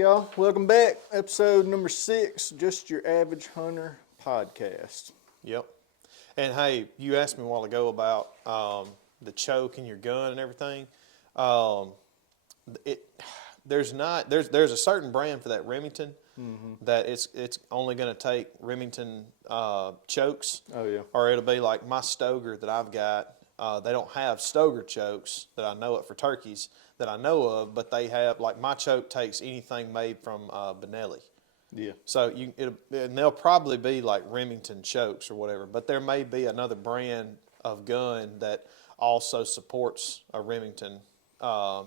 y'all. Welcome back. Episode number 6, Just Your Average Hunter podcast. Yep. And hey, you asked me a while ago about the choke in your gun and everything. There's a certain brand for that Remington that it's only going to take Remington chokes. Oh yeah. Or it'll be like my Stoger that I've got. They don't have Stoger chokes that I know of for turkeys that I know of, but they have, like, my choke takes anything made from Benelli. Yeah. So and they'll probably be like Remington chokes or whatever, but there may be another brand of gun that also supports a Remington, gun.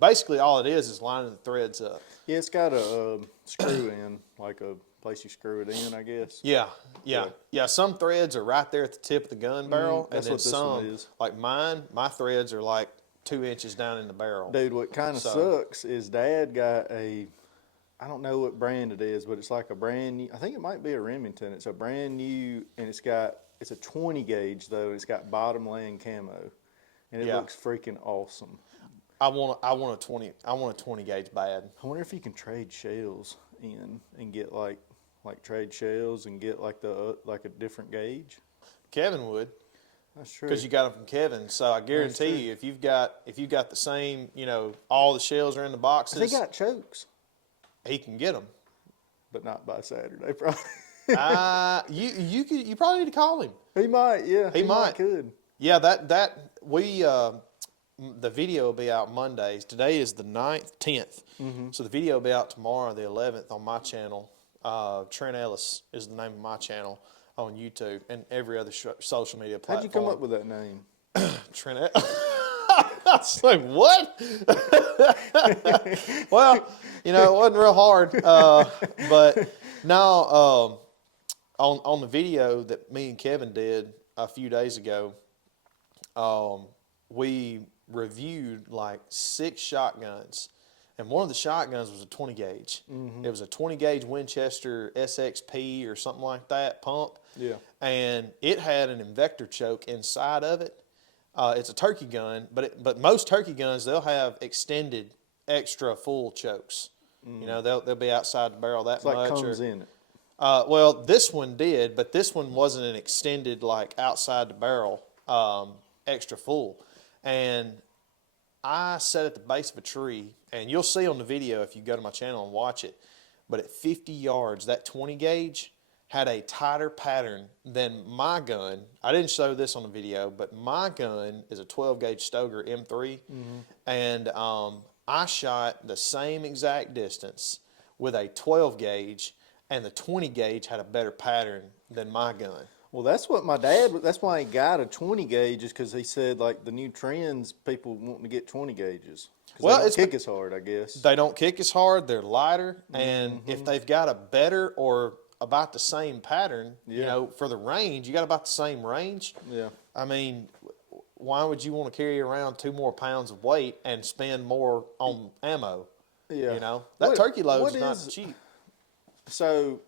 Basically, all it is lining the threads up. Yeah, it's got a screw in, like a place you screw it in, I guess. Yeah. Some threads are right there at the tip of the gun barrel, that's and then what this one is. like my threads are like 2 inches down in the barrel. Dude, what kind of sucks is Dad got I don't know what brand it is, but it's like a brand new, I think it might be a Remington. It's a brand new, and it's a 20 gauge though, and it's got bottom laying camo, and it looks freaking awesome. I want a 20 gauge bad. I wonder if you can trade shells in and get like trade shells and get like a different gauge. Kevin would. That's true. Because you got them from Kevin, so I guarantee you, if you've got the same, all the shells are in the boxes. They got chokes. He can get them, but not by Saturday, probably. You probably need to call him. He might, yeah. He might could. Yeah, the video will be out Mondays. Today is the 10th. So the video will be out tomorrow, the 11th, on my channel. Trent Ellis is the name of my channel on YouTube and every other social media platform. How'd you come up with that name? Trent Ellis. I was like, what? Well, it wasn't real hard. But now, on the video that me and Kevin did a few days ago, we reviewed like 6 shotguns. And one of the shotguns was a 20 gauge. It was a 20 gauge Winchester SXP or something like that pump. Yeah. And it had an Invector choke inside of it. It's a turkey gun, but most turkey guns, they'll have extended extra full chokes. They'll be outside the barrel that much. Like comes in it. Well, this one did, but this one wasn't an extended, like, outside the barrel extra full. And I sat at the base of a tree, and you'll see on the video if you go to my channel and watch it, but at 50 yards, that 20 gauge had a tighter pattern than my gun. I didn't show this on the video, but my gun is a 12 gauge Stoger M3, and I shot the same exact distance with a 12 gauge, and the 20 gauge had a better pattern than my gun. Well, that's what that's why he got a 20 gauge, is because he said, like, the new trends, people wanting to get 20 gauges. Well, they don't kick as hard, I guess. They don't kick as hard, they're lighter, and if they've got a better or about the same pattern, for the range, you got about the same range. Yeah. I mean, why would you want to carry around 2 more pounds of weight and spend more on ammo? Yeah. That turkey load is not cheap. So,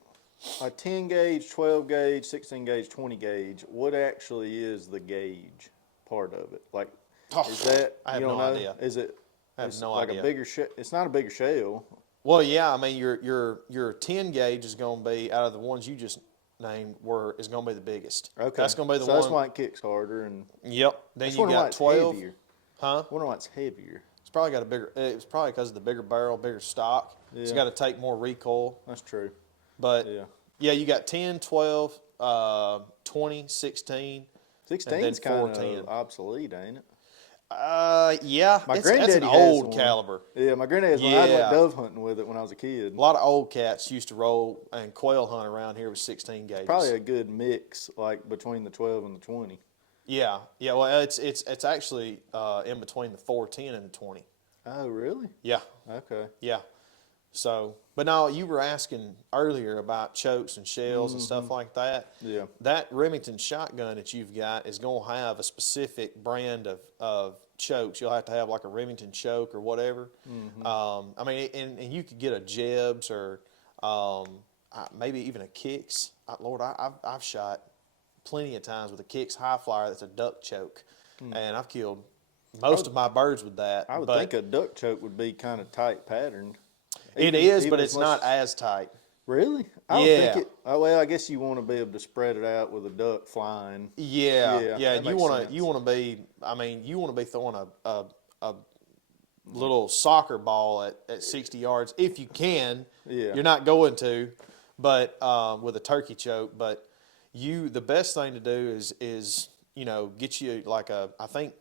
a 10 gauge, 12 gauge, 16 gauge, 20 gauge, what actually is the gauge part of it? Like, is that, I have no idea. Is it, I have no like idea. A bigger it's not a bigger shell. Well, yeah, I mean, your 10 gauge is going to be, out of the ones you just named, is going to be the biggest. Okay. That's going to be the one. So that's why it kicks harder. And yep. Then you got 12. Heavier. Huh? I wonder why it's heavier. It's probably got a bigger, it's probably because of the bigger barrel, bigger stock. Yeah. It's got to take more recoil. That's true. But, yeah, you got 10, 12, 20, 16. 16 is kind of obsolete, ain't it? Yeah, that's an old caliber. Yeah, my granddad has one. I went dove hunting with it when I was a kid. A lot of old cats used to roll and quail hunt around here with 16 gauges. Probably a good mix, like between the 12 and the 20. Yeah. Well, it's actually in between the 410 and the 20. Oh, really? Yeah. Okay. Yeah. So, but now you were asking earlier about chokes and shells and stuff like that. Yeah. That Remington shotgun that you've got is going to have a specific brand of chokes. You'll have to have like a Remington choke or whatever. I mean, and you could get a Jebs or maybe even a Kicks. Lord, I've shot plenty of times with a Kicks high flyer that's a duck choke, and I've killed most of my birds with that. I would think a duck choke would be kind of tight patterned. It is, but it's not as tight. Really? I don't Yeah. think it. Oh, well, I guess you want to be able to spread it out with a duck flying. Yeah, Yeah, yeah. that And you makes want to sense. you want to be. I mean, you want to be throwing a little soccer ball at 60 yards if you can. Yeah. You're not going to, but with a turkey choke. But the best thing to do is get you like I think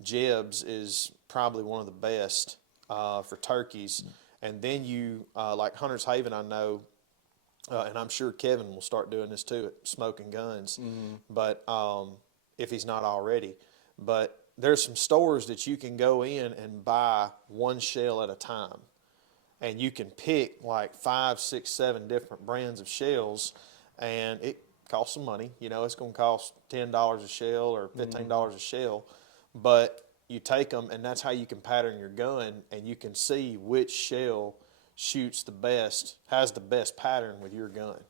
Jeb's is probably one of the best for turkeys, and then like Hunter's Haven, I know. And I'm sure Kevin will start doing this too at Smoking Guns, but if he's not already. But there's some stores that you can go in and buy one shell at a time, and you can pick like 5, 6, 7 different brands of shells, and it costs some money. It's going to cost $10 a shell or $15 a shell, but you take them, and that's how you can pattern your gun, and you can see which shell shoots the best, has the best pattern with your gun.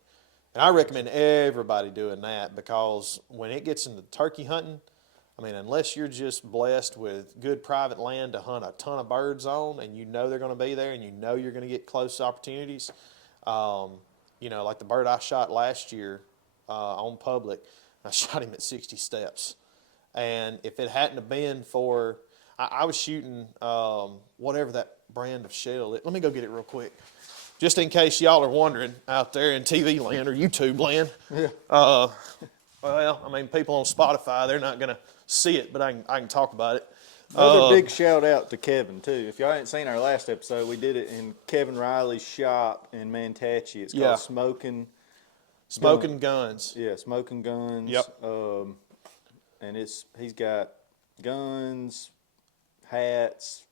And I recommend everybody doing that because when it gets into turkey hunting, I mean, unless you're just blessed with good private land to hunt a ton of birds on and they're going to be there and you're going to get close opportunities, like the bird I shot last year on public, I shot him at 60 steps. And if it hadn't have been for, I was shooting whatever that brand of shell. Let me go get it real quick, just in case y'all are wondering out there in TV land or YouTube land. Yeah. Well, I mean, people on Spotify, they're not going to see it, but I can talk about it. Another big shout out to Kevin too. If y'all ain't seen our last episode, we did it in Kevin Riley's shop in Manatee. It's called Smoking Guns. Yeah, Smoking Guns. Yep. And he's got guns, hats,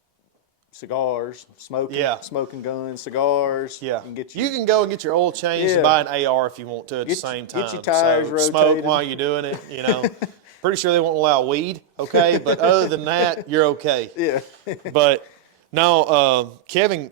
cigars, smoking guns, cigars. Yeah, you can go and get your oil change and buy an AR if you want to at the same time. Get your tires rotated. Smoke while you're doing it. Pretty sure they won't allow weed. Okay, but other than that, you're okay. Yeah. But no, Kevin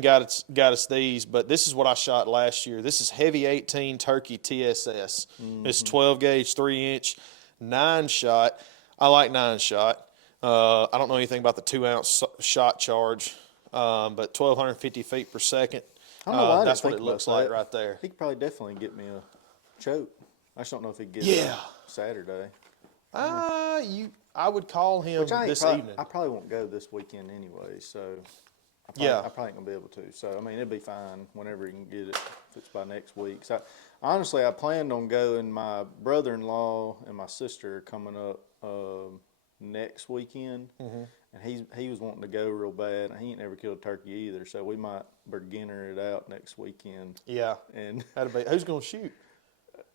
got us these. But this is what I shot last year. This is heavy 18 turkey TSS. It's 12 gauge, 3-inch, 9-shot. I like 9-shot. I don't know anything about the 2-ounce shot charge, but 1,250 feet per second. I don't know why that's what it looks like right there. He could probably definitely get me a choke. I just don't know if he could get it Saturday. I would call him this evening. I probably won't go this weekend anyway, so I probably ain't gonna be able to. So I mean, it'll be fine whenever he can get it. If it's by next week. So honestly, I planned on going. My brother-in-law and my sister are coming up next weekend, and he was wanting to go real bad. He ain't never killed a turkey either, so we might beginner it out next weekend. Yeah, and who's gonna shoot?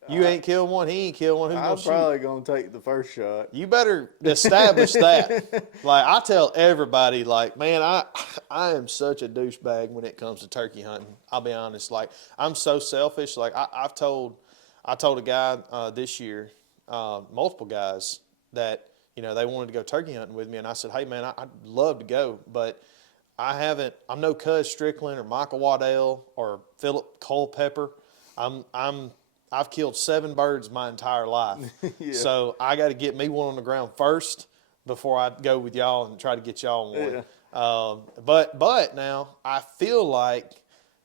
You ain't killed one. He ain't killed one. Who's gonna shoot? I'm probably gonna take the first shot. You better establish that. Like I tell everybody, like, man, I am such a douchebag when it comes to turkey hunting. I'll be honest. Like I'm so selfish. Like I told a guy this year, multiple guys that they wanted to go turkey hunting with me, and I said, hey man, I'd love to go, but I'm no Cuz Strickland or Michael Waddell or Philip Culpepper. I've killed 7 birds my entire life. So I got to get me one on the ground first before I go with y'all and try to get y'all one. Yeah. But now I feel like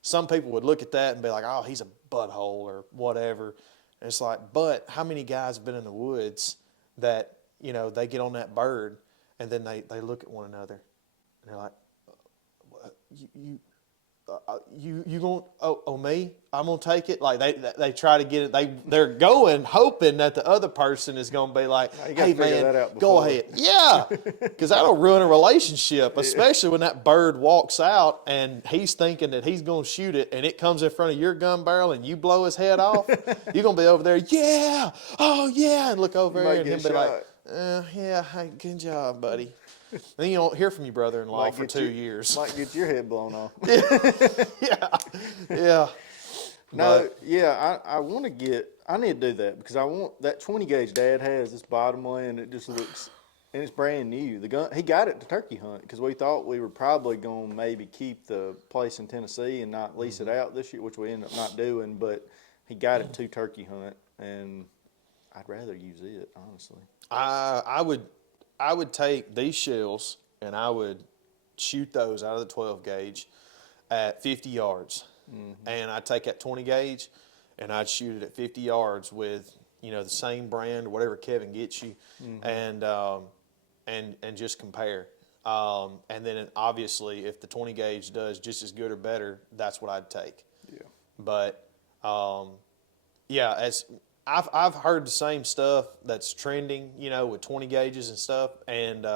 some people would look at that and be like, oh, he's a butthole or whatever. And it's like, but how many guys have been in the woods that, they get on that bird and then they look at one another and they're like, you going me? I'm gonna take it. Like they try to get it. They're going hoping that the other person is gonna be like, hey man, go ahead. Yeah, because that'll ruin a relationship, especially when that bird walks out and he's thinking that he's gonna shoot it and it comes in front of your gun barrel and you blow his head off. You're gonna be over there, yeah, oh yeah, and look over there and he'll be like, yeah, hey, good job, buddy. Then you don't hear from your brother-in-law for 2 years. Might get your head blown off. Yeah. No, I want to get. I need to do that because I want that 20 gauge Dad has. This bottom land, it just looks, and it's brand new. The gun, he got it to turkey hunt because we thought we were probably going to maybe keep the place in Tennessee and not lease it out this year, which we ended up not doing. But he got it to turkey hunt, and I'd rather use it honestly. I would take these shells and I would shoot those out of the 12 gauge, at 50 yards. And I'd take that 20 gauge and I'd shoot it at 50 yards with, the same brand or whatever Kevin gets you, and just compare. And then obviously if the 20 gauge does just as good or better, that's what I'd take. Yeah. But as I've heard the same stuff that's trending, with 20 gauges and stuff. And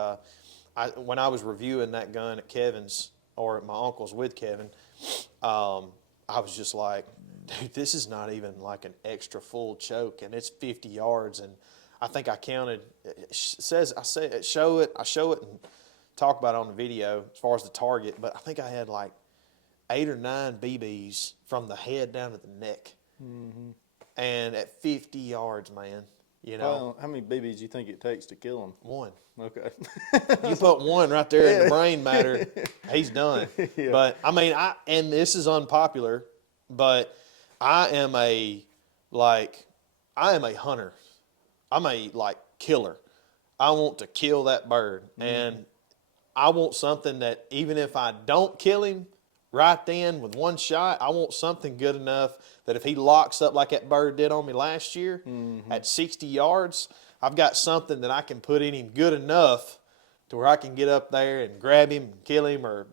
when I was reviewing that gun at Kevin's or at my uncle's with Kevin, I was just like, dude, this is not even like an extra full choke, and it's 50 yards. And I think I counted. I show it and talk about it on the video as far as the target. But I think I had like 8 or 9 BBs from the head down to the neck. And at 50 yards, man, Well, how many BBs do you think it takes to kill him? 1. Okay. You put 1 right there in the brain matter, he's done. Yeah. But I mean, and this is unpopular, but I am a hunter. I'm a killer. I want to kill that bird, and I want something that even if I don't kill him right then with 1 shot, I want something good enough that if he locks up like that bird did on me last year at 60 yards, I've got something that I can put in him good enough to where I can get up there and grab him and kill him, or,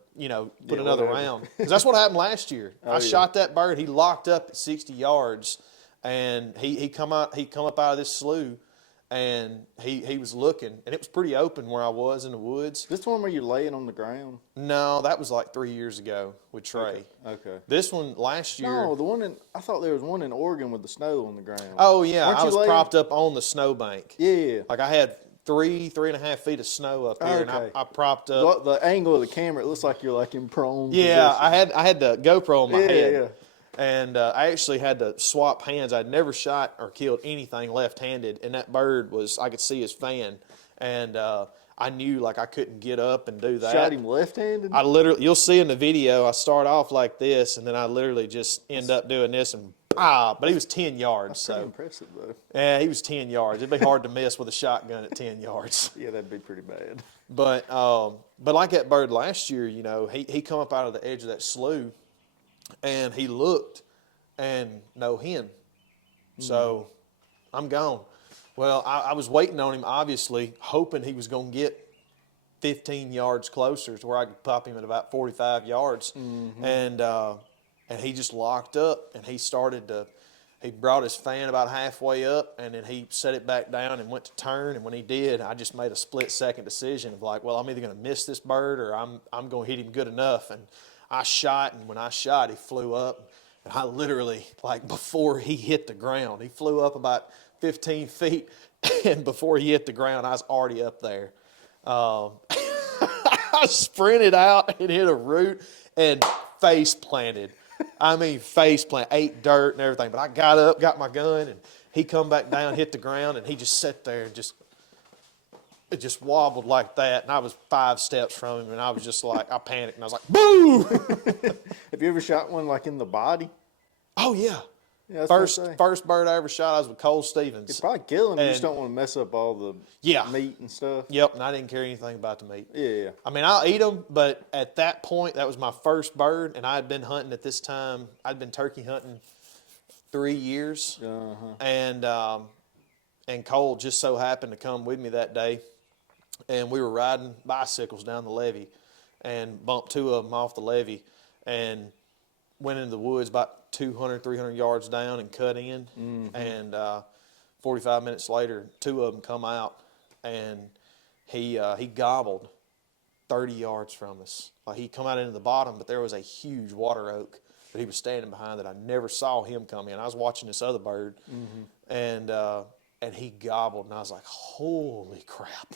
put another round. Because that's what happened last year. I shot that bird. He locked up at 60 yards, and he come up out of this slough, and he was looking, and it was pretty open where I was in the woods. This one where you're laying on the ground? No, that was like 3 years ago with Trey. Okay. This one last year. No, I thought there was one in Oregon with the snow on the ground. Oh, yeah. Weren't I you was laying? propped up on the snowbank. Yeah. Like I had 3.5 feet of snow up here, and I propped up. The angle of the camera, it looks like you're like in prone Yeah, position. I had the GoPro on my head. Yeah. And I actually had to swap hands. I'd never shot or killed anything left-handed, and that bird I could see his fan. And I knew I couldn't get up and do that. Shot him left-handed? You'll see in the video, I start off like this, and then I literally just end up doing this, and but he was 10 yards. That's pretty impressive, though. Yeah, he was 10 yards. It'd be hard to miss with a shotgun at 10 yards. Yeah, that'd be pretty bad. But like that bird last year, he come up out of the edge of that slough, and he looked, and no hen. So I'm gone. Well, I was waiting on him, obviously, hoping he was going to get 15 yards closer to where I could pop him at about 45 yards. And he just locked up, and he brought his fan about halfway up, and then he set it back down and went to turn. And when he did, I just made a split-second decision of well, I'm either going to miss this bird or I'm going to hit him good enough. And I shot, and when I shot, he flew up. And I literally, before he hit the ground, he flew up about 15 feet, and before he hit the ground, I was already up there. I sprinted out and hit a root and face planted. I mean, face plant, ate dirt and everything. But I got up, got my gun, and he come back down, hit the ground, and he just sat there and it just wobbled like that. And I was 5 steps from him, and I was just I panicked, and I was like, boo! Have you ever shot one in the body? Oh, yeah. Yeah, that's what I say. First bird I ever shot, I was with Cole Stevens. You're probably killing him. You just don't want to mess up all the meat and stuff. Yep, and I didn't care anything about the meat. Yeah. I mean, I'll eat them, but at that point, that was my first bird, and I had been hunting at this time. I'd been turkey hunting 3 years, and Cole just so happened to come with me that day, and we were riding bicycles down the levee and bumped 2 of them off the levee and went into the woods about 200, 300 yards down and cut in. And 45 minutes later, 2 of them come out, and he gobbled 30 yards from us. He come out into the bottom, but there was a huge water oak that he was standing behind that I never saw him come in. I was watching this other bird, and he gobbled, and I was like, holy crap.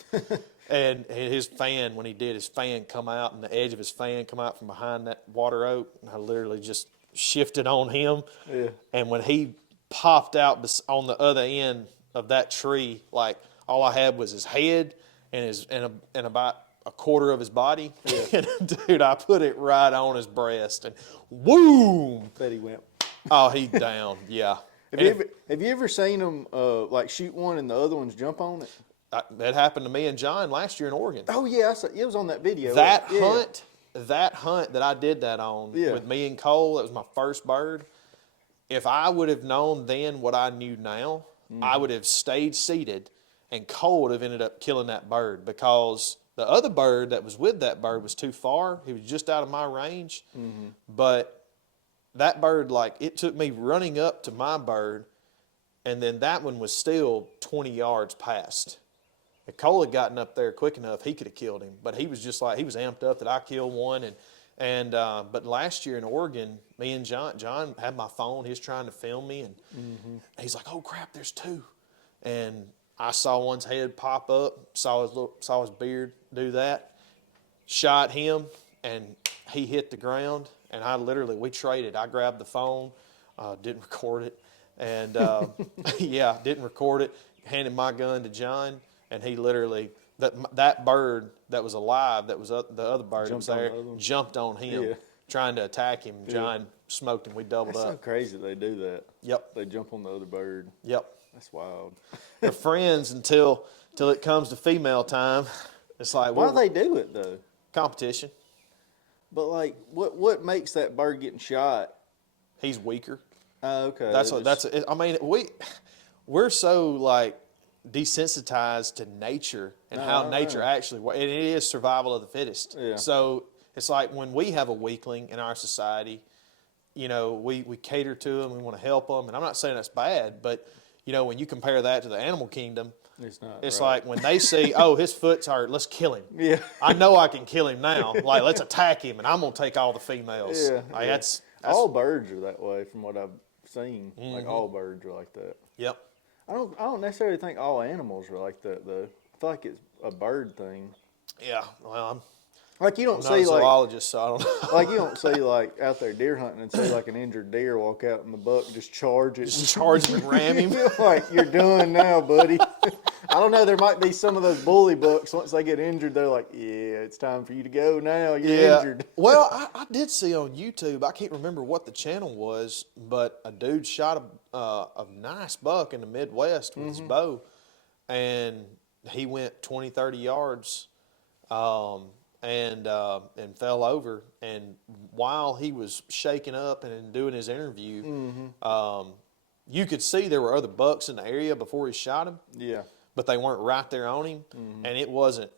And his fan, when he did, his fan come out, and the edge of his fan come out from behind that water oak, and I literally just shifted on him. Yeah. And when he popped out on the other end of that tree, all I had was his head and about a quarter of his body. Yeah. And dude, I put it right on his breast, and whoom! Bet he went. Oh, he down. Yeah. Have you ever seen them shoot one and the other ones jump on it? That happened to me and John last year in Oregon. Oh yeah, it was on that video. That hunt that hunt that I did that on Yeah. with me and Cole, that was my first bird. If I would have known then what I knew now, I would have stayed seated, and Cole would have ended up killing that bird because the other bird that was with that bird was too far. He was just out of my range. But that bird, like, it took me running up to my bird, and then that one was still 20 yards past. If Cole had gotten up there quick enough, he could have killed him. But he was just like, he was amped up that I killed one. But last year in Oregon, me and John had my phone. He was trying to film me, and he's like, "Oh crap, there's two." And I saw one's head pop up, saw his beard do that, shot him, and he hit the ground. And we traded. I grabbed the phone, didn't record it, and yeah, didn't record it. Handed my gun to John, and he literally that bird that was alive, that was the other bird that was there, jumped on him, trying to attack him. John smoked him. We doubled That's up. so crazy they do that. Yep. They jump on the other bird. Yep. That's wild. They're friends until it comes to female time. It's like, Why they do it though? Competition. But like, what makes that bird getting shot? He's weaker. Okay. I mean, we're so like desensitized to nature and how nature actually works. And it is survival of the fittest. Yeah. So it's like when we have a weakling in our society, you know, we cater to them, we want to help them. And I'm not saying that's bad, but, you know, when you compare that to the animal kingdom, it's not. It's right. like when they see, oh, his foot's hurt, let's kill him. Yeah. I know I can kill him now. Like, let's attack him, and I'm going to take all the females. Yeah. Like, that's all birds are that way from what I've seen. Like all birds are like that. Yep. I don't necessarily think all animals are like that though. I feel like it's a bird thing. Yeah. Well, Like you don't I'm not a see like zoologist, so I don't know. like you don't see like out there deer hunting and see like an injured deer walk out and the buck just charge it. Just charge him and ram him. Like you're done now, buddy. I don't know. There might be some of those bully bucks. Once they get injured, they're like, "Yeah, it's time for you to go now. You're injured." Well, I did see on YouTube. I can't remember what the channel was, but a dude shot a nice buck in the Midwest with his bow, and he went 20, 30 yards. And fell over. And while he was shaking up and doing his interview, you could see there were other bucks in the area before he shot him. Yeah. But they weren't right there on him. And it wasn't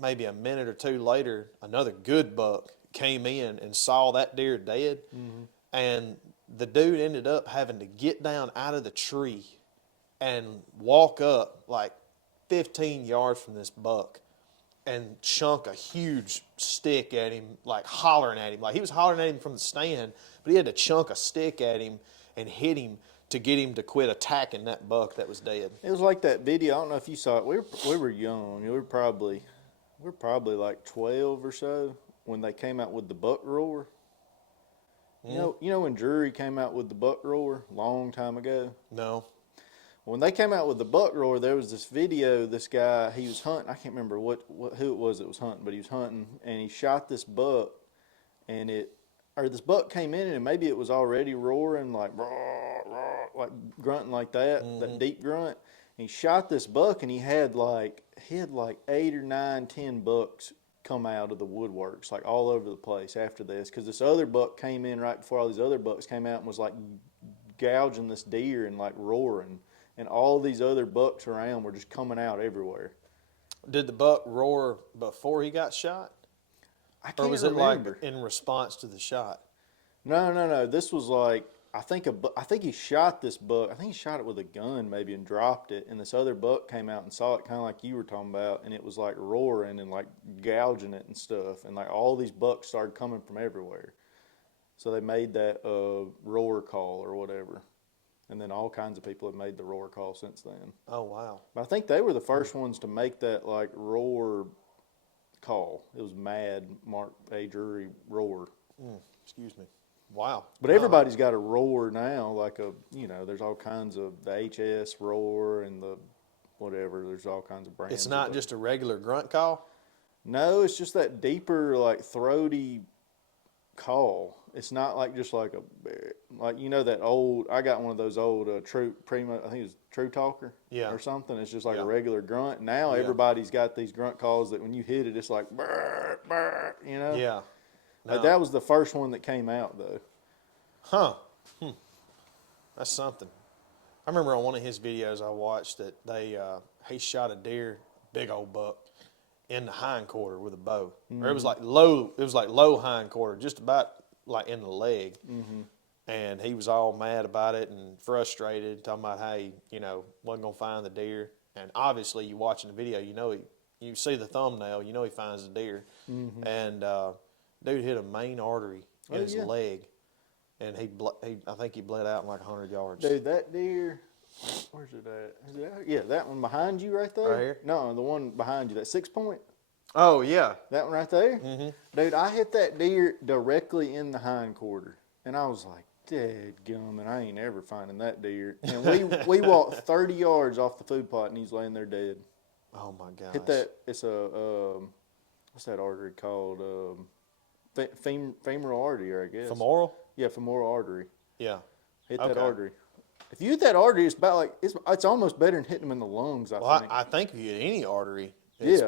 maybe a minute or two later, another good buck came in and saw that deer dead. And the dude ended up having to get down out of the tree and walk up like 15 yards from this buck and chunk a huge stick at him, like hollering at him. Like he was hollering at him from the stand, but he had to chunk a stick at him and hit him to get him to quit attacking that buck that was dead. It was like that video. I don't know if you saw it. We were young. We were probably like 12 or so when they came out with the buck roar. You know when Drury came out with the buck roar long time ago? No. When they came out with the buck roar, there was this video. This guy, he was hunting. I can't remember who it was that was hunting, but he was hunting, and he shot this buck, and this buck came in, and maybe it was already roaring like like grunting like that deep grunt. And he shot this buck, and he had like 8 or 9, 10 bucks come out of the woodworks, like all over the place after this, because this other buck came in right before all these other bucks came out and was like gouging this deer and like roaring. And all these other bucks around were just coming out everywhere. Did the buck roar before he got shot? I can't Or was remember. it like in response to the shot? No. This was like, I think he shot this buck. I think he shot it with a gun maybe and dropped it. And this other buck came out and saw it, kind of like you were talking about. And it was like roaring and like gouging it and stuff. And like all these bucks started coming from everywhere. So they made that roar call or whatever. And then all kinds of people have made the roar call since then. Oh, wow. But I think they were the first ones to make that like roar call. It was Mad Mark A. Drury roar. Excuse me. Wow. But everybody's got a roar now, like there's all kinds of the HS roar and the whatever. There's all kinds of brands. It's not just a regular grunt call? No, it's just that deeper, like throaty call. It's not like just like that old. I got one of those old True Prima. I think it was True Talker, or something. It's just like a regular grunt. Now everybody's got these grunt calls that when you hit it, it's like brr, brr, Yeah. Like, No. that was the first one that came out, though. Huh. That's something. I remember on one of his videos I watched that he shot a deer, big old buck, in the hind quarter with a bow. Or it was like low hind quarter, just about like in the leg. And he was all mad about it and frustrated, talking about how he, wasn't gonna find the deer. And obviously, you watching the video, you see the thumbnail, he finds the deer. And dude hit a main artery in his leg, and I think he bled out in like 100 yards. Dude, that deer, where's it at? Is it out? Yeah, that one behind you right there? Right here? No, the one behind you, that 6-point. Oh yeah. That one right there? Dude, I hit that deer directly in the hind quarter. And I was like, dadgummit, I ain't ever finding that deer. And we walked 30 yards off the food plot, and he's laying there dead. Oh my gosh. Hit that, it's a, what's that artery called? Femoral artery, I guess. Femoral? Yeah, femoral artery. Yeah. Hit that artery. If you hit that artery, it's about like, it's almost better than hitting them in the lungs, I think. I think if you hit any artery, it's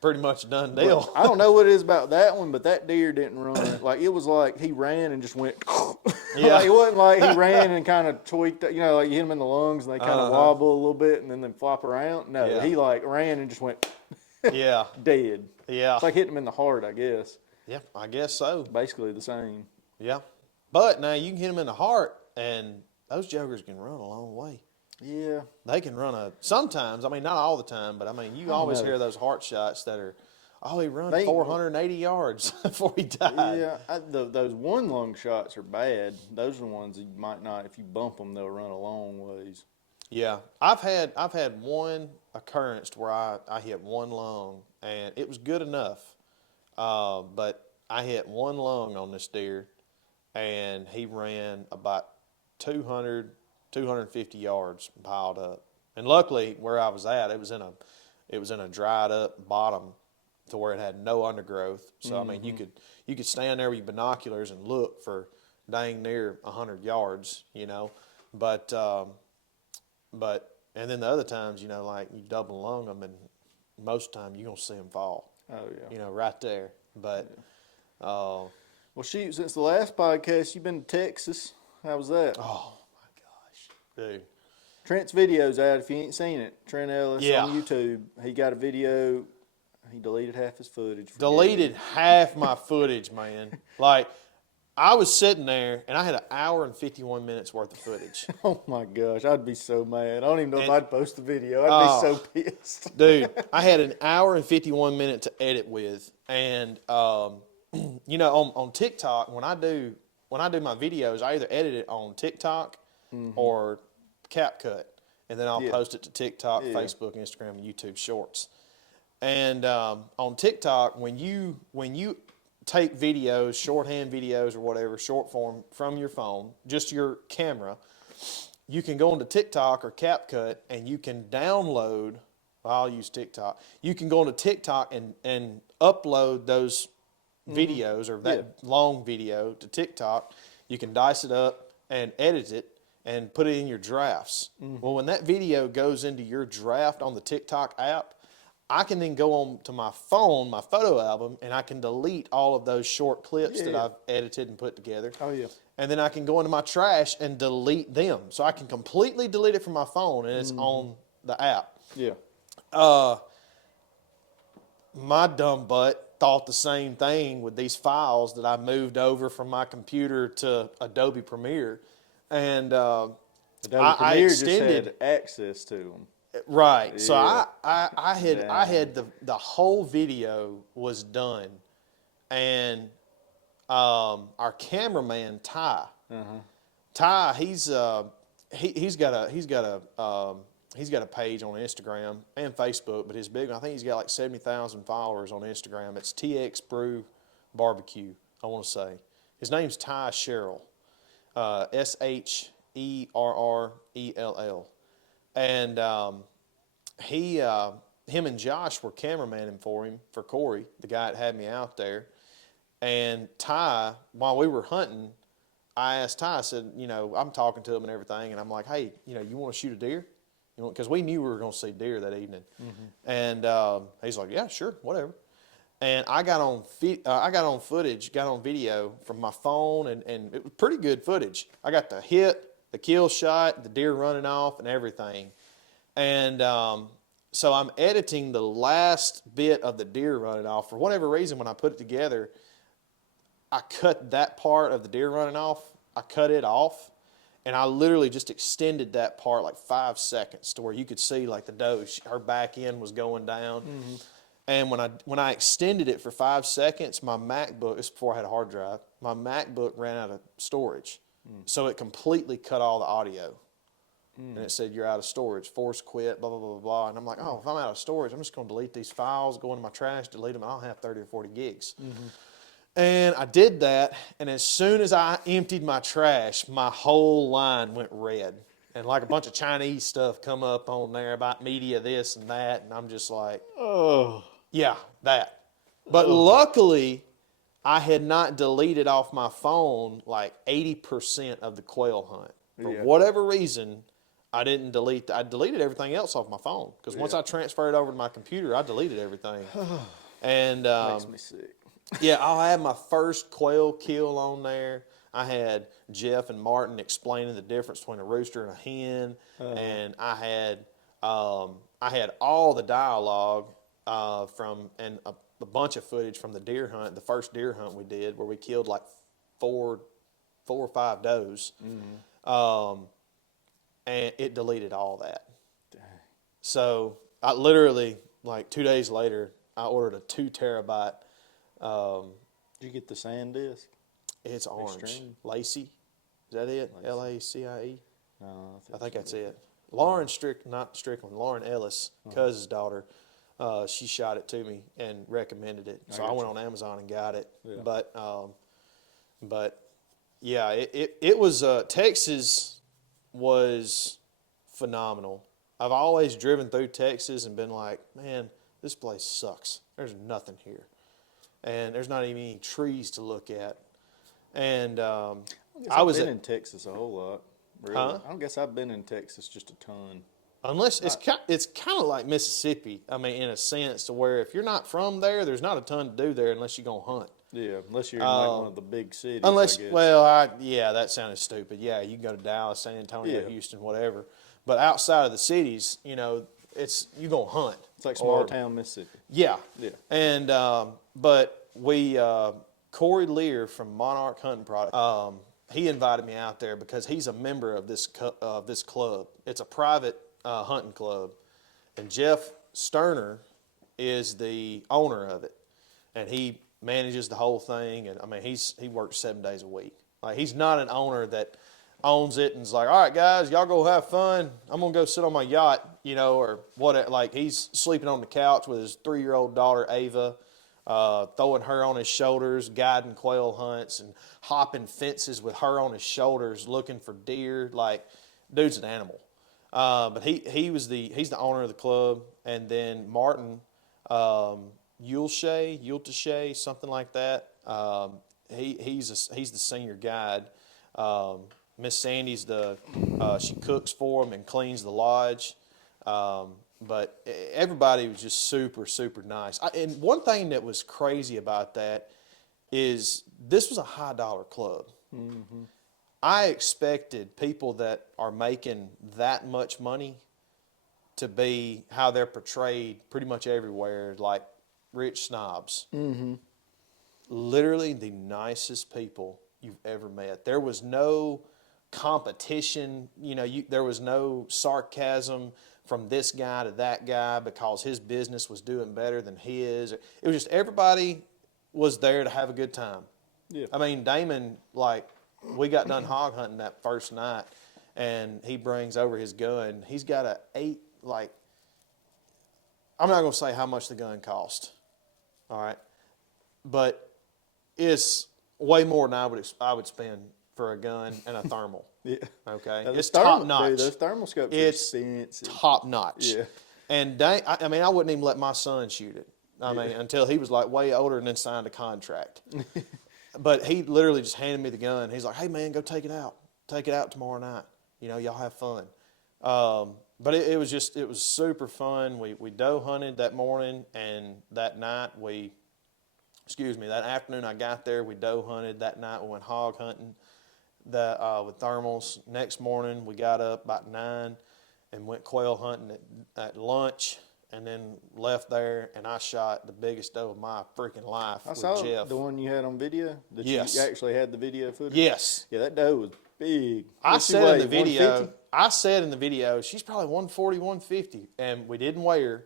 pretty much a done deal. But I don't know what it is about that one, but that deer didn't run. Like, it was like he ran and just went. Yeah. Like, it wasn't like he ran and kind of tweaked, like you hit them in the lungs and they kind of wobble a little bit and then they flop around. No, he like ran and just went Yeah. dead. Yeah. It's like hitting him in the heart, I guess. Yeah, I guess so. Basically the same. Yeah. But now you can hit them in the heart, and those jokers can run a long way. Yeah. They can run sometimes, I mean, not all the time, but I mean, you always hear those heart shots that are, he ran 480 yards before he died. Yeah, those one lung shots are bad. Those are the ones that you might not, if you bump them, they'll run a long ways. Yeah, I've had one occurrence where I hit one lung, and it was good enough, but I hit one lung on this deer, and he ran about 250 yards piled up. And luckily, where I was at, it was in a dried up bottom to where it had no undergrowth. So I mean, you could stand there with your binoculars and look for dang near 100 yards, But and then the other times, like you double lung them, and most of the time you're gonna see them fall. Oh yeah. Right there. But well, shoot, since the last podcast, you've been to Texas. How was that? oh my gosh, dude. Trent's video's out if you ain't seen it. Trent Ellis on YouTube. He got a video. He deleted half his footage. Deleted half my footage, man. Like, I was sitting there, and I had 1 hour and 51 minutes worth of footage. Oh, my gosh. I'd be so mad. I don't even know if I'd post the video. I'd be so pissed. Dude, I had 1 hour and 51 minutes to edit with. And, on TikTok, when I do my videos, I either edit it on TikTok or CapCut. And then I'll post it to TikTok, Facebook, Instagram, and YouTube Shorts. And on TikTok, when you take videos, shorthand videos or whatever, short form from your phone, just your camera, you can go into TikTok or CapCut and you can download, I'll use TikTok, you can go into TikTok and upload those videos or that long video to TikTok. You can dice it up and edit it and put it in your drafts. Well, when that video goes into your draft on the TikTok app, I can then go on to my phone, my photo album, and I can delete all of those short clips that I've edited and put together. Oh, yeah. And then I can go into my trash and delete them. So I can completely delete it from my phone, and it's on the app. Yeah. My dumb butt thought the same thing with these files that I moved over from my computer to Adobe Premiere. And Adobe I Premiere extended just had access to them. Right. Yeah. So I had the whole video was done, and our cameraman Ty, he's got a page on Instagram and Facebook, but his big one, I think he's got like 70,000 followers on Instagram. It's TX Brew Barbecue, I want to say. His name's Ty Sherrill, Sherrell. And him and Josh were cameramanning for him, for Corey, the guy that had me out there. And Ty, while we were hunting, I asked Ty, I said, I'm talking to him and everything, and I'm like, hey, you want to shoot a deer? Because we knew we were going to see deer that evening. And he's like, yeah, sure, whatever. and I got on footage, got on video from my phone, and it was pretty good footage. I got the hit, the kill shot, the deer running off, and everything. And so I'm editing the last bit of the deer running off. For whatever reason, when I put it together, I cut that part of the deer running off. I cut it off, and I literally just extended that part like 5 seconds to where you could see like the doe, her back end was going down. Mm-hmm. And when I extended it for 5 seconds, my MacBook, this is before I had a hard drive, my MacBook ran out of storage. So it completely cut all the audio. And it said, you're out of storage, force quit, blah, blah, blah, blah. And I'm like, oh, if I'm out of storage, I'm just going to delete these files, go into my trash, delete them, and I'll have 30 or 40 gigs. Mm-hmm. And I did that, and as soon as I emptied my trash, my whole line went red. And like a bunch of Chinese stuff come up on there about media this and that, and I'm just like, oh, yeah, that. But luckily, I had not deleted off my phone like 80% of the quail hunt. For whatever reason, I didn't delete. I deleted everything else off my phone because once I transferred it over to my computer, I deleted everything. And makes me sick. Yeah, I had my first quail kill on there. I had Jeff and Martin explaining the difference between a rooster and a hen, and I had all the dialogue from and a bunch of footage from the deer hunt, the first deer hunt we did, where we killed like four or five does. Mm-hmm. And it deleted all that. Dang. So I literally, like 2 days later, I ordered a 2 terabyte. Did you get the SanDisk? It's orange. Extreme? Lacie. Is that it? Lacie? No, I think that's it. Lauren not Strickland, Lauren Ellis, cousin's daughter, she shot it to me and recommended it. So I went on Amazon and got it. Yeah. But yeah, it was Texas was phenomenal. I've always driven through Texas and been like, man, this place sucks. There's nothing here, and there's not even any trees to look at. And I was been in Texas a whole lot. Really. Huh? I don't guess I've been in Texas just a ton. Unless it's kind of like Mississippi. I mean, in a sense, to where if you're not from there, there's not a ton to do there unless you're gonna hunt. Yeah, unless you're in like one of the big cities. Unless, I guess. well, that sounded stupid. Yeah, you can go to Dallas, San Antonio, Houston, whatever. But outside of the cities, you gonna hunt. It's like small town Mississippi. Yeah. Yeah. And but we Corey Lear from Monarch Hunting Product. He invited me out there because he's a member of this club. It's a private hunting club, and Jeff Sterner is the owner of it, and he manages the whole thing. And I mean, he works 7 days a week. Like, he's not an owner that owns it and is like, all right, guys, y'all go have fun. I'm gonna go sit on my yacht, or what? Like, he's sleeping on the couch with his 3-year-old daughter Ava. Throwing her on his shoulders, guiding quail hunts, and hopping fences with her on his shoulders, looking for deer. Like, dude's an animal. But he's the owner of the club, and then Martin Yultashay, something like that. He's the senior guide. Miss Sandy's she cooks for him and cleans the lodge. But everybody was just super, super nice. And one thing that was crazy about that is this was a high-dollar club. Mm-hmm. I expected people that are making that much money to be how they're portrayed pretty much everywhere, like rich snobs. Mm-hmm. Literally the nicest people you've ever met. There was no competition. There was no sarcasm from this guy to that guy because his business was doing better than his. It was just everybody was there to have a good time. Yeah. I mean, Damon, like, we got done hog hunting that first night, and he brings over his gun. He's got I'm not going to say how much the gun cost, all right? But it's way more than I would spend for a gun and a thermal. Yeah. Okay. It's top notch. Dude, those thermal scopes are expensive. Top notch. Yeah. And I wouldn't even let my son shoot it. I mean, until he was like way older and then signed a contract. But he literally just handed me the gun. He's like, "Hey man, go take it out. Take it out tomorrow night. Y'all have fun." But it was super fun. We doe hunted that morning, and that night we excuse me, that afternoon I got there, we doe hunted. That night we went hog hunting with thermals. Next morning we got up about 9 and went quail hunting at lunch, and then left there, and I shot the biggest doe of my freaking life I with saw Jeff. the one you had on video. That Yes. You actually had the video footage. Yes. Yeah, that doe was big. I What's she said in weigh, the video, 150? I said in the video, she's probably 140, 150, and we didn't weigh her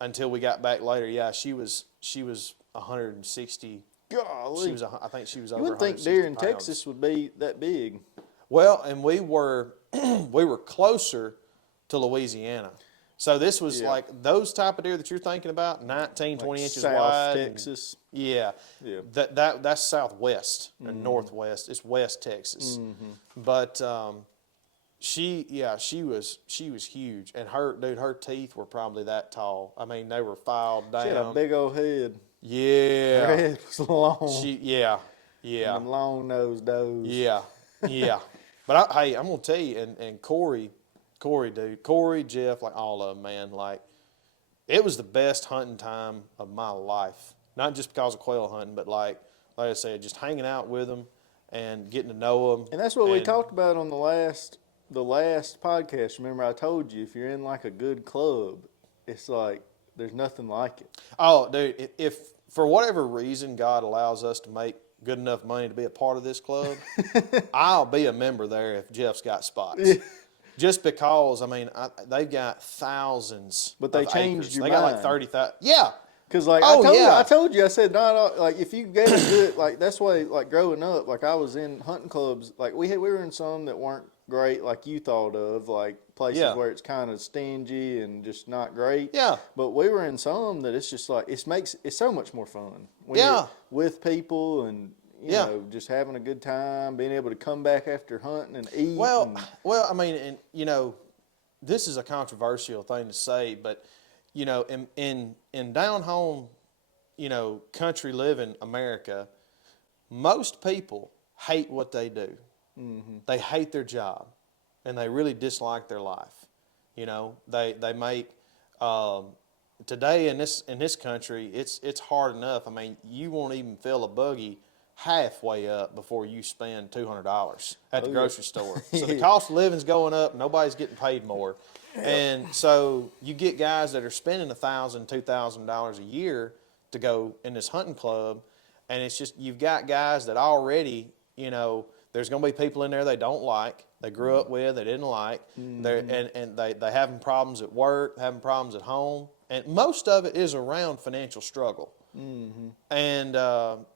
until we got back later. Yeah, she was 160. Golly. I think she was You over wouldn't think 160 deer in pounds. Texas would be that big. Well, and we were we were closer to Louisiana. So this was Yeah. like those type of deer that you're thinking about, 19, 20 inches South wide. and- Texas. yeah. Yeah. That's southwest and northwest. It's West Texas. But she was huge, and her teeth were probably that tall. I mean, they were filed down. She had a big old head. Yeah. Her head was long. Yeah. Them long nosed does. Yeah. But hey, I'm gonna tell you, and Corey, Jeff, like all of them, man, like it was the best hunting time of my life. Not just because of quail hunting, but like I said, just hanging out with them and getting to know them. And that's what we talked about on the last podcast. Remember, I told you if you're in like a good club, it's like there's nothing like it. Oh, dude, if for whatever reason God allows us to make good enough money to be a part of this club, I'll be a member there if Jeff's got spots. Yeah. Just because, I mean, they've got thousands. But they of changed acres. your They got like mind. 30,000. Yeah. Because like Oh, yeah. I told you, I said no, like if you get a good, like that's why, like growing up, like I was in hunting clubs, like we were in some that weren't great, like you thought of, like places Yeah. where it's kind of stingy and just not great. Yeah. But we were in some that it's just like it's so much more fun when Yeah. you're with people and you Yeah. know just having a good time, being able to come back after hunting and eat. Well, and, I mean, and you know, this is a controversial thing to say, but you know, in down home, you know, country living America, most people hate what they do. Mm-hmm. They hate their job, and they really dislike their life. You know, they make today in this country, it's hard enough. I mean, you won't even fill a buggy halfway up before you spend $200 at the grocery store. So the cost of living's going up. Nobody's getting paid more. And so you get guys that are spending $1,000, $2,000 a year to go in this hunting club, and it's just you've got guys that already, you know, there's going to be people in there they don't like, they grew up with, they didn't like, and they having problems at work, having problems at home, and most of it is around financial struggle. Mm-hmm. And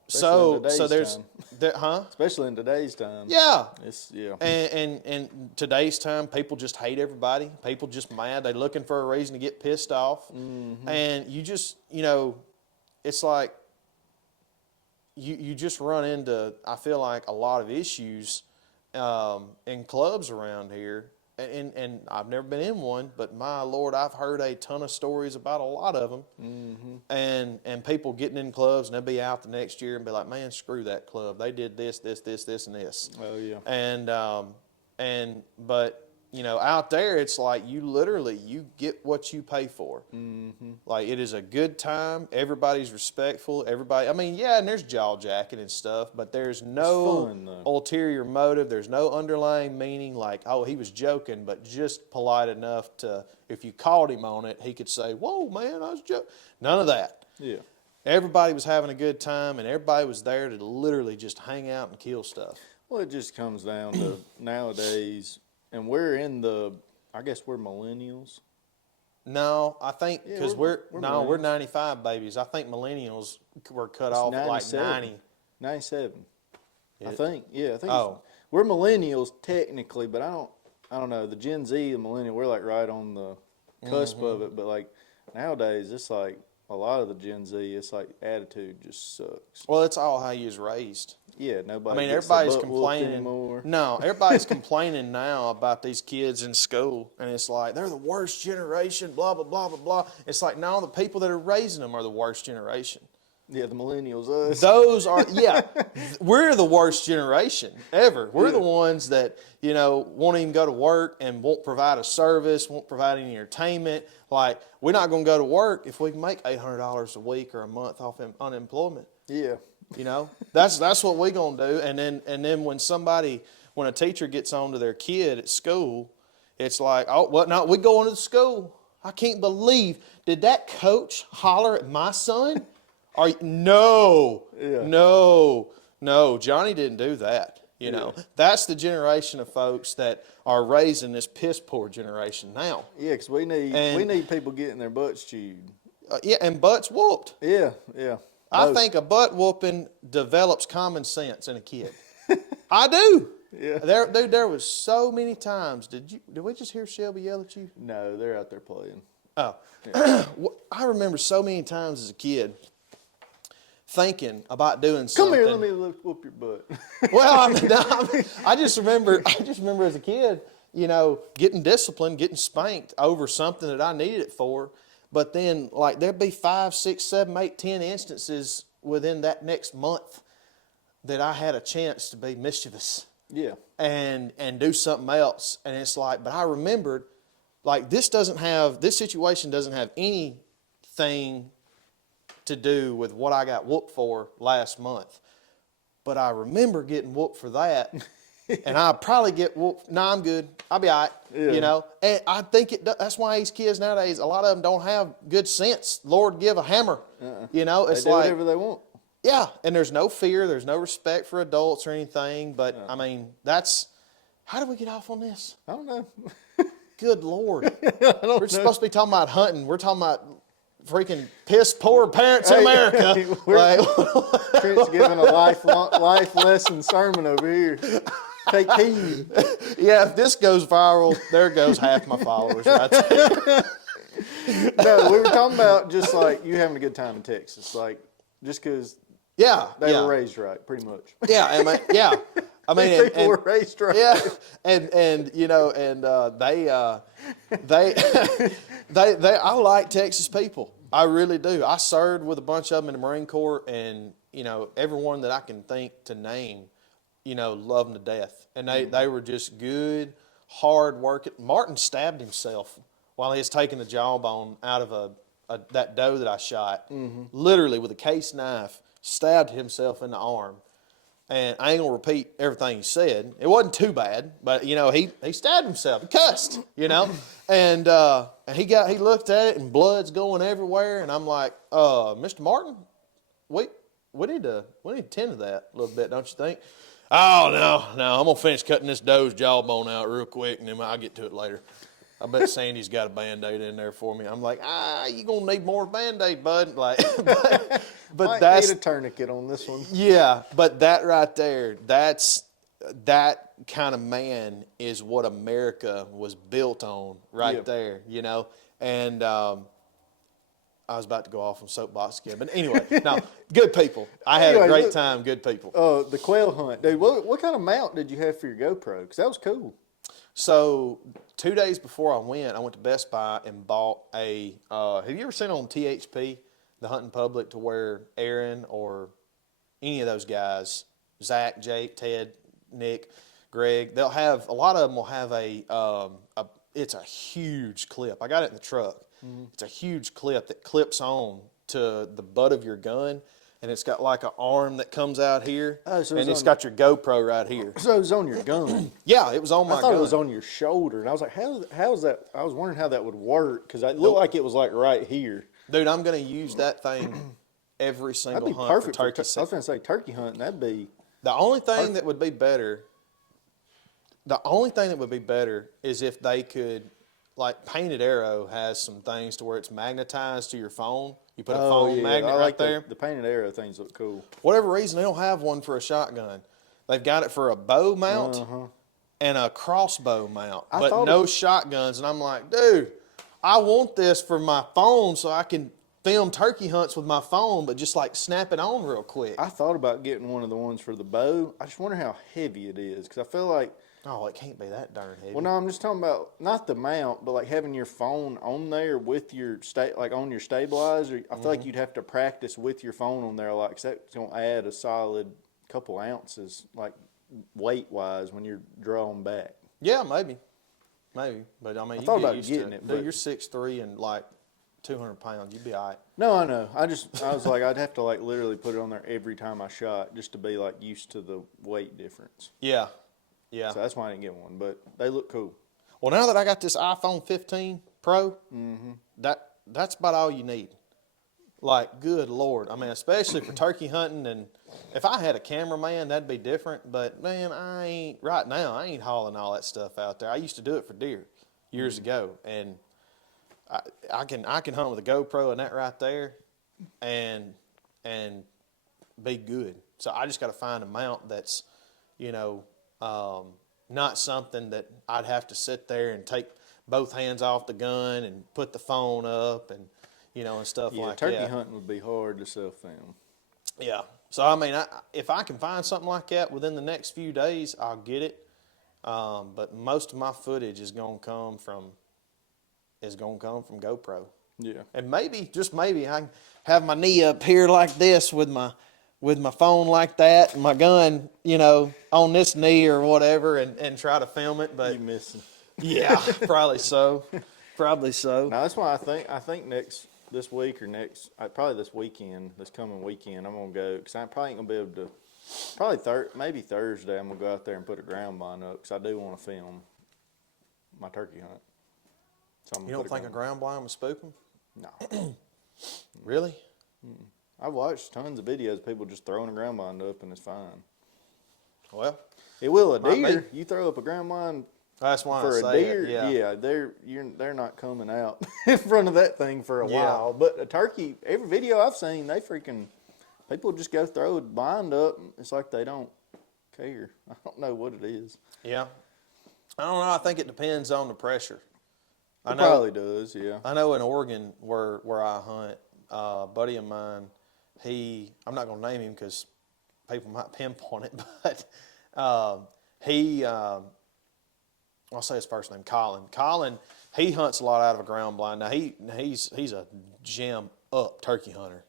so there's especially in today's time. Yeah. It's yeah. And today's time, people just hate everybody. People just mad. They're looking for a reason to get pissed off. Mm-hmm. And you just, you know, it's like you just run into, I feel like, a lot of issues in clubs around here. And I've never been in one, but my Lord, I've heard a ton of stories about a lot of them. Mm-hmm. And people getting in clubs and they'll be out the next year and be like, man, screw that club. They did this, and this. Oh yeah. But you know, out there it's like you get what you pay for. Mm-hmm. Like it is a good time. Everybody's respectful. I mean, yeah, and there's jaw jacking and stuff, but there's no fun, ulterior motive. There's no underlying meaning like, oh, he was joking, but just polite enough to, if you caught him on it, he could say, whoa, man, I was joking. None of that. Yeah. Everybody was having a good time, and everybody was there to literally just hang out and kill stuff. Well, it just comes down to nowadays, and we're in the, I guess we're millennials. No, I think because we're we're 95 babies. I think millennials were cut off at like 90. 97. I think. Yeah, I think Oh. we're millennials technically, but I don't know. The Gen Z and millennial, we're like right on the cusp of it, but like nowadays it's like a lot of the Gen Z, it's like attitude just sucks. Well, it's all how you was raised. Yeah, nobody. I mean, gets their everybody's butt whooped complaining. anymore. No, everybody's complaining now about these kids in school, and it's like they're the worst generation. Blah blah blah blah blah. It's like no, the people that are raising them are the worst generation. Yeah, the millennials, us. Those are, yeah, we're the worst generation ever. We're the ones that, won't even go to work and won't provide a service, won't provide any entertainment. Like, we're not going to go to work if we can make $800 a week or a month off unemployment. Yeah. That's what we're going to do. And then when a teacher gets on to their kid at school, it's like, oh, what? No, we going to the school. I can't believe, did that coach holler at my son? No, Johnny didn't do that. That's the generation of folks that are raising this piss poor generation now. Yeah, because we need people getting their butts chewed. And butts whooped. Yeah. I think a butt whooping develops common sense in a kid. I do. Yeah. There was so many times. Did we just hear Shelby yell at you? No, they're out there playing. Oh, yeah. I remember so many times as a kid thinking about doing something. Come here, let me whoop your butt. Well, I just remember as a kid, getting disciplined, getting spanked over something that I needed it for. But then, like, there'd be 5, 6, 7, 8, 10 instances within that next month that I had a chance to be mischievous. Yeah. And do something else. And it's like, but I remembered, like, this situation doesn't have anything to do with what I got whooped for last month. But I remember getting whooped for that. And I probably get whooped. No, I'm good. I'll be all right. Yeah. And I think that's why these kids nowadays, a lot of them don't have good sense. Lord give a hammer. It's they do like whatever they want. Yeah, and there's no fear, there's no respect for adults or anything. But I mean, how did we get off on this? I don't know. Good Lord. We're supposed to be talking about hunting. We're talking about freaking piss poor parents in America. Trent's giving a life lesson sermon over here. Take heed. Yeah, if this goes viral, there goes half my followers right there. No, we were talking about just like you having a good time in Texas, like just because they were raised right, pretty much. Yeah, I mean, people were raised right. Yeah, and they I like Texas people. I really do. I served with a bunch of them in the Marine Corps, and everyone that I can think to name, love them to death. And they were just good, hard working. Martin stabbed himself while he was taking the jawbone out of that doe that I shot, literally with a case knife, stabbed himself in the arm. And I ain't gonna repeat everything he said. It wasn't too bad, but he stabbed himself. He cussed, and he looked at it and blood's going everywhere. And I'm like, Mr. Martin, we need to tend to that a little bit, don't you think? Oh no, I'm gonna finish cutting this doe's jawbone out real quick, and then I'll get to it later. I bet Sandy's got a Band-Aid in there for me. I'm like, you gonna need more Band-Aid, bud. Like, but that's need a tourniquet on this one. Yeah, but that right there, that kind of man is what America was built on right there, And I was about to go off on soapbox again, but anyway, no, good people. I had a great time. Good people. The quail hunt, dude. What kind of mount did you have for your GoPro? Because that was cool. So 2 days before I went to Best Buy and bought a. Have you ever seen on THP, the Hunting Public, to where Aaron or any of those guys, Zach, Jake, Ted, Nick, Greg, they'll have a lot of them will have it's a huge clip. I got it in the truck. Mm-hmm. It's a huge clip that clips on to the butt of your gun. And it's got like an arm that comes out here, and it's got your GoPro right here. So it was on your gun? Yeah, it was on my gun. I thought it was on your shoulder, and I was like, how is that? I was wondering how that would work, because it looked like it was like right here. Dude, I'm going to use that thing every single that'd be hunt perfect for turkey. I was going to say turkey hunting, that'd be... The only thing that would be better is if they could, like Painted Arrow has some things to where it's magnetized to your phone. You put a phone magnet right there. The Painted Arrow things look cool. Whatever reason, they don't have one for a shotgun. They've got it for a bow mount and a crossbow mount, but no shotguns. And I'm like, dude, I want this for my phone so I can film turkey hunts with my phone, but just like snap it on real quick. I thought about getting one of the ones for the bow. I just wonder how heavy it is, because I feel like Oh, it can't be that darn heavy. Well, no, I'm just talking about not the mount, but like having your phone on there with your like on your stabilizer. I feel like you'd have to practice with your phone on there, like 'cause that's gonna add a solid couple ounces, like weight wise, when you're drawing back. Yeah, maybe. But I mean, I you thought get about used getting to it, Dude, but you're 6'3" and like 200 pounds. You'd be all right. no, I know. I was like, I'd have to like literally put it on there every time I shot just to be like used to the weight difference. Yeah. Yeah. So that's why I didn't get one, but they look cool. Well, now that I got this iPhone 15 Pro, that's about all you need. Like, good Lord. I mean, especially for turkey hunting. And if I had a cameraman, that'd be different. But, man, right now, I ain't hauling all that stuff out there. I used to do it for deer years ago. And I can hunt with a GoPro and that right there and be good. So I just got to find a mount that's, not something that I'd have to sit there and take both hands off the gun and put the phone up and, and stuff Yeah, like turkey that. hunting would be hard to self-film. Yeah. So, I mean, if I can find something like that within the next few days, I'll get it. But most of my footage is going to come from GoPro. Yeah. And maybe, just maybe, I can have my knee up here like this with my phone like that and my gun, on this knee or whatever and try to film it. But You missing. yeah, probably so. Probably so. Now that's why I think this week or probably this coming weekend, I'm gonna go because I probably ain't gonna be able to. Maybe Thursday, I'm gonna go out there and put a ground blind up because I do want to film my turkey hunt. So You don't think a ground blind would spook them? No. Really? I've watched tons of videos of people just throwing a ground blind up and it's fine. Well, It will a Might deer. be. You throw up a ground blind that's why for I a say deer, it. Yeah. they're not coming out in front of that thing for a while. But a turkey, every video I've seen, people just go throw a blind up. It's like they don't care. I don't know what it is. Yeah. I don't know. I think it depends on the pressure. It probably does, yeah. I know in Oregon where I hunt, a buddy of mine, I'm not going to name him because people might pinpoint it, but I'll say his first name, Colin. Colin, he hunts a lot out of a ground blind. Now he's a gem up turkey hunter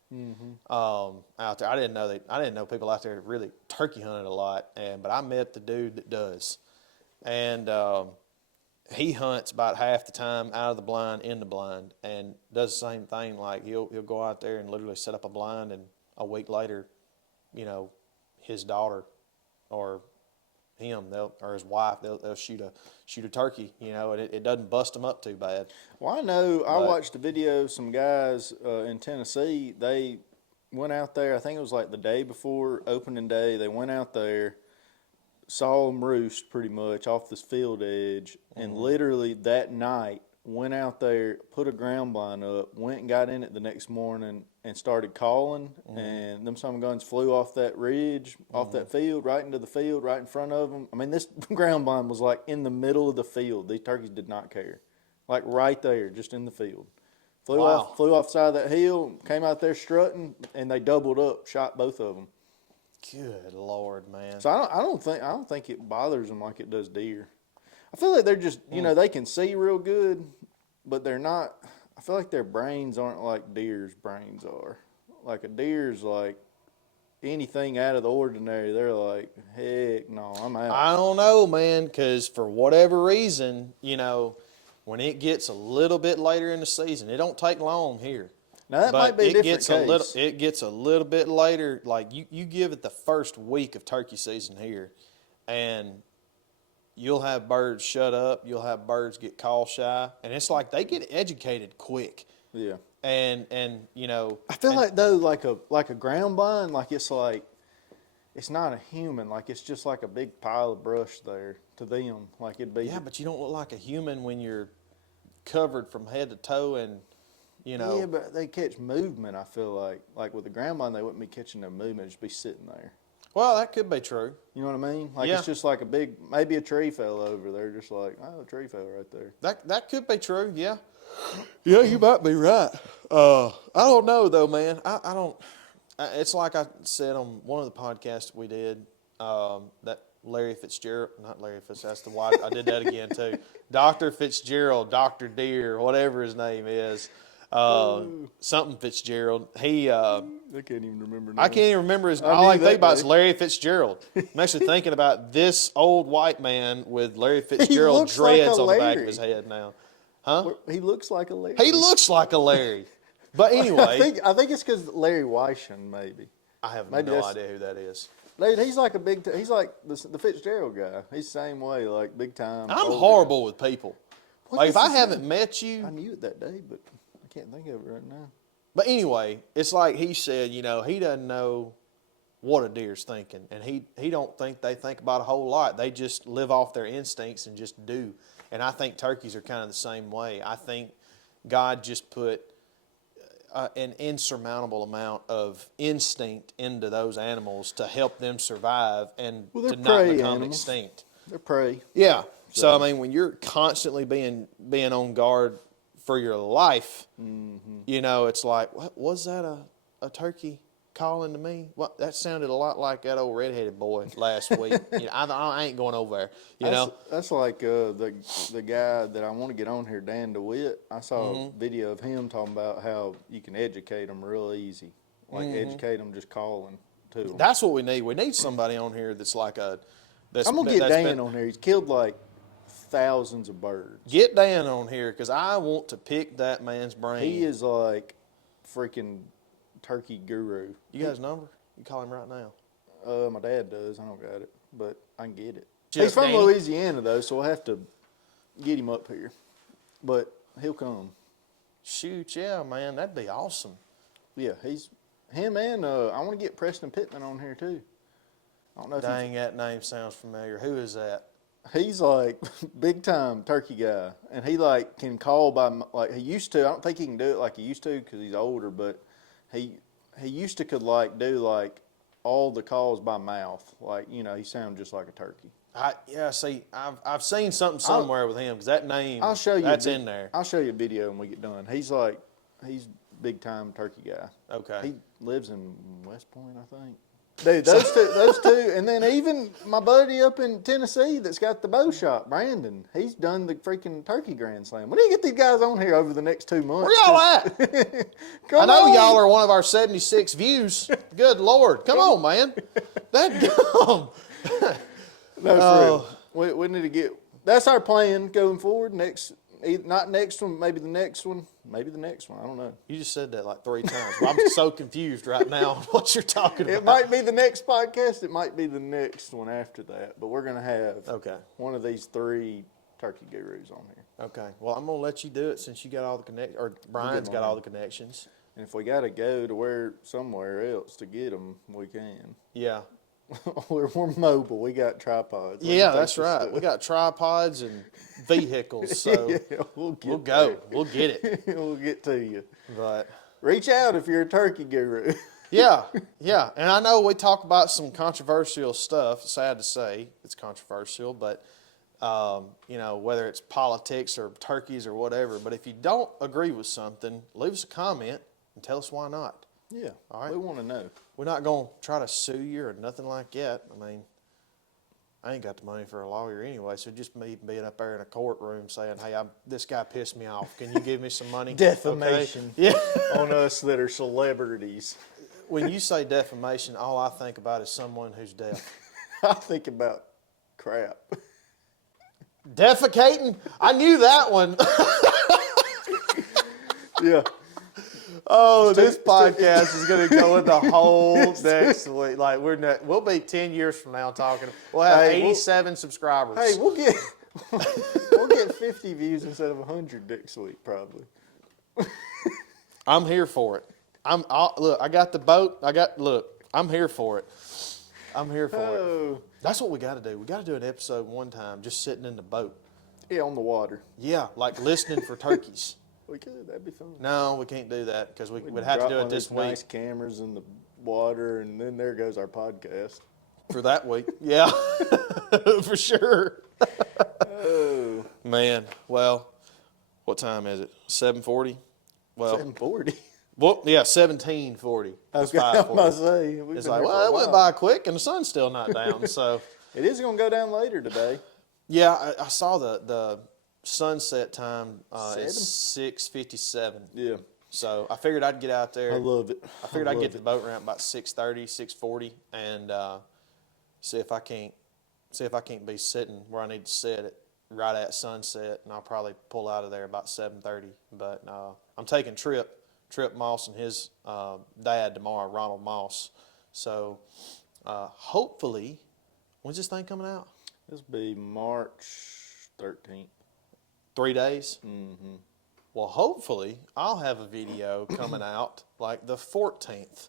out there. I didn't know people out there really turkey hunted a lot, but I met the dude that does, and he hunts about half the time out of the blind, in the blind, and does the same thing. Like he'll go out there and literally set up a blind, and a week later, his daughter or him, or his wife, they'll shoot a turkey, and it doesn't bust them up too bad. Well, I know. I watched a video of some guys in Tennessee. They went out there. I think it was like the day before opening day. They went out there, saw them roost pretty much off this field edge, and literally that night went out there, put a ground blind up, went and got in it the next morning and started calling, and them some guns flew off that ridge, off that field, right into the field, right in front of them. I mean, this ground blind was like in the middle of the field. These turkeys did not care. Like right there, just in the field. Flew off the side of that hill, came out there strutting, and they doubled up, shot both of them. Good Lord, man. So I don't think it bothers them like it does deer. I feel like they're just, they can see real good, but they're not. I feel like their brains aren't like deer's brains are. Like a deer's like anything out of the ordinary, they're like, heck no, I'm out. I don't know, man, because for whatever reason, when it gets a little bit later in the season, it don't take long here. Now that might be a different case. It gets a little bit later. Like you give it the first week of turkey season here, and you'll have birds shut up. You'll have birds get call shy, and it's like they get educated quick. Yeah. And I feel like though, like a ground blind, like it's not a human. Like it's just like a big pile of brush there to them. Like it'd be. Yeah, but you don't look like a human when you're covered from head to toe and. Yeah, but they catch movement, I feel like with the ground blind, they wouldn't be catching no movement, just be sitting there. Well, that could be true. You know what I mean? Like Yeah. It's just like maybe a tree fell over there, just like, a tree fell right there. That could be true, yeah. Yeah, you might be right. I don't know though, man. I don't. It's like I said on one of the podcasts we did that Larry Fitzgerald, not Larry Fitz, that's the wife. I did that again too. Dr. Fitzgerald, Dr. Deere, whatever his name is, something Fitzgerald. I can't even remember. I can't even remember his. I All I knew can think that about is day. Larry Fitzgerald. I'm actually thinking about this old white man with Larry Fitzgerald looks like dreads a on the back of Larry. his head now. He looks like a Larry. He looks like a Larry. But anyway, I think it's because Larry Weishan, maybe. I have Maybe no that's- idea who that is. Dude, he's like he's like the Fitzgerald guy. He's the same way, like big time. I'm older horrible with people. What Like is if I his haven't met you, guy. I knew it that day, but I can't think of it right now. but anyway, it's like he said, he doesn't know what a deer's thinking, and he don't think they think about a whole lot. They just live off their instincts and just do. And I think turkeys are kind of the same way. I think God just put an insurmountable amount of instinct into those animals to help them survive and Well, to they're not prey become animals. extinct. They're prey. Yeah. So I mean, when you're constantly being on guard for your life, it's like, what was that a turkey calling to me? What that sounded a lot like that old redheaded boy last week. I ain't going over there. That's like the guy that I want to get on here, Dan DeWitt. I saw a video of him talking about how you can educate them real easy, like educate them just calling to them. That's what we need. We need somebody on here that's like a. That's, I'm gonna get that's Dan been- on here. He's killed like thousands of birds. Get Dan on here because I want to pick that man's brain. He is like freaking turkey guru. You got his number? You call him right now. My dad does. I don't got it, but I can get it. Jeff He's from Danny? Louisiana though, so we'll have to get him up here. But he'll come. Shoot, yeah, man, that'd be awesome. Yeah, he's him, and I want to get Preston Pittman on here too. I don't know if Dang, that name sounds familiar. Who is that? he's like big time turkey guy, and he like can call by like he used to. I don't think he can do it like he used to because he's older, but he used to could like do like all the calls by mouth. Like he sounds just like a turkey. See, I've seen something somewhere with him because that name. I'll show you. That's in there. I'll show you a video when we get done. He's big time turkey guy. Okay. He lives in West Point, I think. Dude, those two, and then even my buddy up in Tennessee that's got the bow shop, Brandon. He's done the freaking turkey grand slam. We need to get these guys on here over the next 2 months. Where y'all at? Come I know on. y'all are one of our 76 views. Good Lord. Come on, man. That gum. No, for real. We need to get. That's our plan going forward. Not next one, maybe the next one. Maybe the next one. I don't know. You just said that like 3 times. Well, I'm so confused right now on what you're talking about. It might be the next podcast. It might be the next one after that. But we're gonna have one of these 3 turkey gurus on here. Okay. Well, I'm gonna let you do it since you got all the or Brian's got all the connections. And if we got to go to somewhere else to get them, we can. Yeah. we're mobile. We got tripods. Yeah, that's right. We got tripods and vehicles, so Yeah, we'll go. there. We'll get it. We'll get to you. But Reach out if you're a turkey guru. yeah. And I know we talk about some controversial stuff. Sad to say, it's controversial, but whether it's politics or turkeys or whatever. But if you don't agree with something, leave us a comment and tell us why not. Yeah, All right. we want to know. We're not going to try to sue you or nothing like that. I mean, I ain't got the money for a lawyer anyway, so just me being up there in a courtroom saying, hey, this guy pissed me off. Can you give me some money? Defamation. Okay? Yeah. On us that are celebrities. When you say defamation, all I think about is someone who's deaf. I think about crap. Defecating? I knew that one. Yeah. Oh, this podcast is going to go in the whole next week. Like we'll be 10 years from now talking. We'll have 87 subscribers. Hey, we'll get 50 views instead of 100 next week, probably. I'm here for it. Look, I got the boat. I'm here for it. I'm here for it. That's what we got to do. We got to do an episode one time, just sitting in the boat. Yeah, on the water. Yeah, like listening for turkeys. We could. That'd be fun. No, we can't do that because we would have to do it this week. Nice cameras in the water, and then there goes our podcast. For that week. Yeah, for sure. Oh, Man, well, what time is it? 7:40? Well, 7:40. Well, yeah, 17:40. I was going to say. It's like, well, it went by quick, and the sun's still not down. So, It is going to go down later today. Yeah, I saw the sunset time is 6:57. Yeah. So I figured I'd get out there. I love it. I figured I'd get to the boat ramp about 6:30, 6:40, and see if I can't be sitting where I need to sit at right at sunset, and I'll probably pull out of there about 7:30. But I'm taking Trip Moss and his dad tomorrow, Ronald Moss. So hopefully, when's this thing coming out? This will be March 13th. 3 days. Mm-hmm. Well, hopefully, I'll have a video coming out like the 14th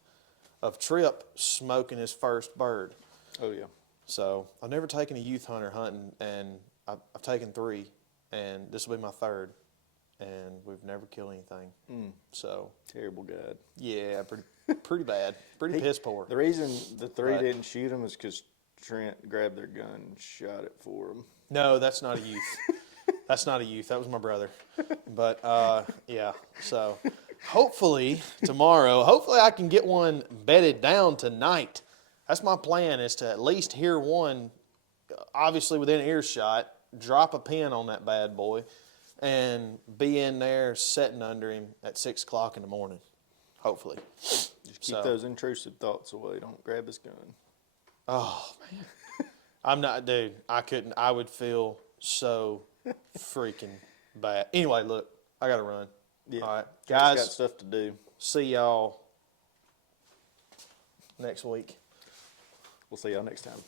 of Trip smoking his first bird. Oh, yeah. So I've never taken a youth hunter hunting, and I've taken 3, and this will be my 3rd, and we've never killed anything. So Terrible guide. yeah, pretty bad, pretty piss poor. The reason the 3 But- didn't shoot him is because Trent grabbed their gun and shot it for him. No, that's not a youth. That's not a youth. That was my brother. But yeah, so hopefully tomorrow, hopefully I can get one bedded down tonight. That's my plan, is to at least hear one, obviously within earshot, drop a pin on that bad boy, and be in there sitting under him at 6 o'clock in the morning, hopefully. Just keep So- those intrusive thoughts away. Don't grab his gun. Oh, man. I'm not, dude, I couldn't. I would feel so freaking bad. Anyway, look, I got to run. Yeah. All right, Trent's guys, got stuff to do. see y'all next week. We'll see y'all next time.